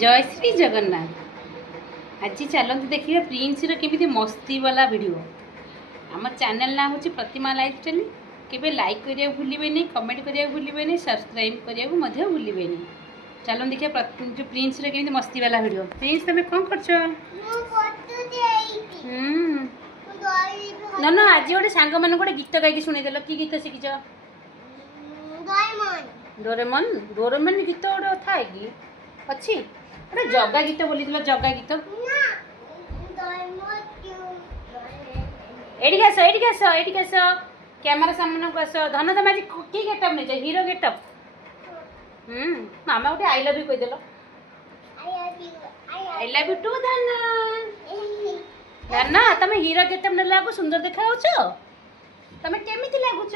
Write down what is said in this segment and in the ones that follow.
जय श्री जगन्नाथ। आज चलते देखिए प्रिंस केमी मस्ती वाला वीडियो। आम चैनल ना हूँ प्रतिमा लाइफस्टाइल। केबे लाइक करिया भूलिबेनी, कमेंट करिया भूलिबेनी, सब्सक्राइब करिया मध्य भूलिबेनी। चलो देखिए जो प्रिंस केमी मस्ती वाला वीडियो। प्रिंस तुम कौन करछ? ना ना आज गोटे सांग मान गोटे गीत गाई शुणेदेल। कि गीत शिखिच? डोरेमन। डोरेमन गीत गोटे थाए कि अच्छी अरे जगा गीत बोली जगा गीत एठी आस कैमरा सामने को आस। धन तुम आज कि गेटअप नहीं हीरो गेटअप। मामा गोटे आई लव यू कहीदेल। आई लव यू टू धन। धन तुम हीरो गेटअप नेला सुंदर देखा तुम केमी लगुच?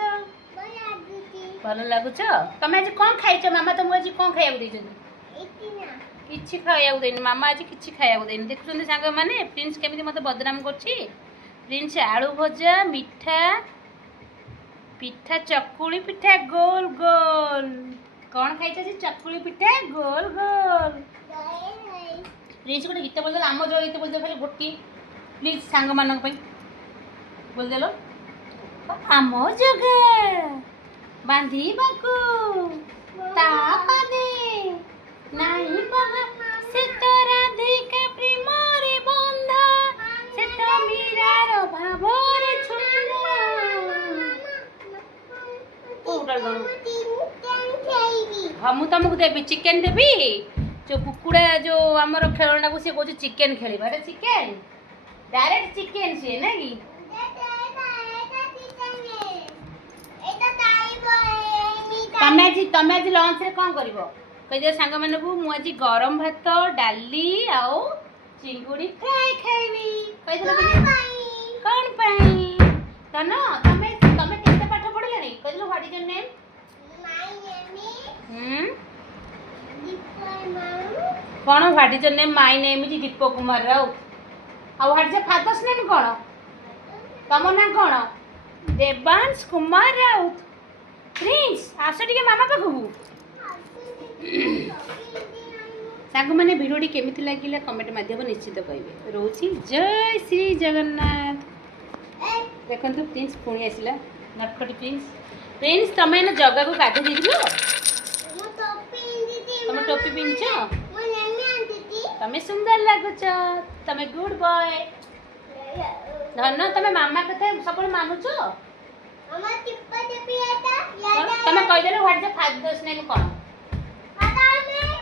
भल लगुच। तुम आज कौन खाइच? मामा तुमको आज कौन खाया किछि खाया देनी। मामा आज किछि खाया देनी। देखुछन सांग माने प्रिंस केमिति मते बदनाम करछि। प्रिंस आलू भजा, मिठा पिठा, चकुली पिठा गोल गोल। कौन खाइछ जे चकुली पिठा गोल गोल? प्रिंस गोटे गीत बोल। आम जो गीत बोल खाली गोटी प्लीज सांग मान बोल देलो। आम जगा बांधी बाकू तापादे नहीं बाबा से तोरा देखा प्रेम रे बंधा से तो मीरार भाव रे छुआ। हाँ मु तुमको देवी चिकेन देवी। जो कुकुड़ा जो आमर खेलना को सी कहूँ चिकेन खेलिबा। एटा चिकेन डायरेक्ट चिकेन सी ना कि तमें आज लंच रे कौन कर कह सांग मान को मु आज गरम भात डाली आउ चिंगुड़ी फ्राई खाइबी कौन पाई तन तमे तमे केते पाठ पढिलानी कहलो व्हाट इज योर नेम? कौन what is your name? My name is Deepak Kumar Raut. आ what is your father's name? कौन तम ना कौन? देवांश कुमार राउत। प्रिंस आस टिके मामा पाखु। सांग मैंने भिडियोटी केमिति लागिला कमेंट माध्यम निश्चित कहिबे। रोची जय श्री जगन्नाथ। देखंतु प्रिंस पुणी आसिला नटखटी प्रिंस। प्रिंस तमे न जगा को गाधे दिलो। तमे टोपी पिंचो तमे सुंदर लागुच। तमे गुड बॉय। धन तमे मामा कथा सब मानुचो? तमे कह देलो व्हाट इज फादर्स नेम? कौन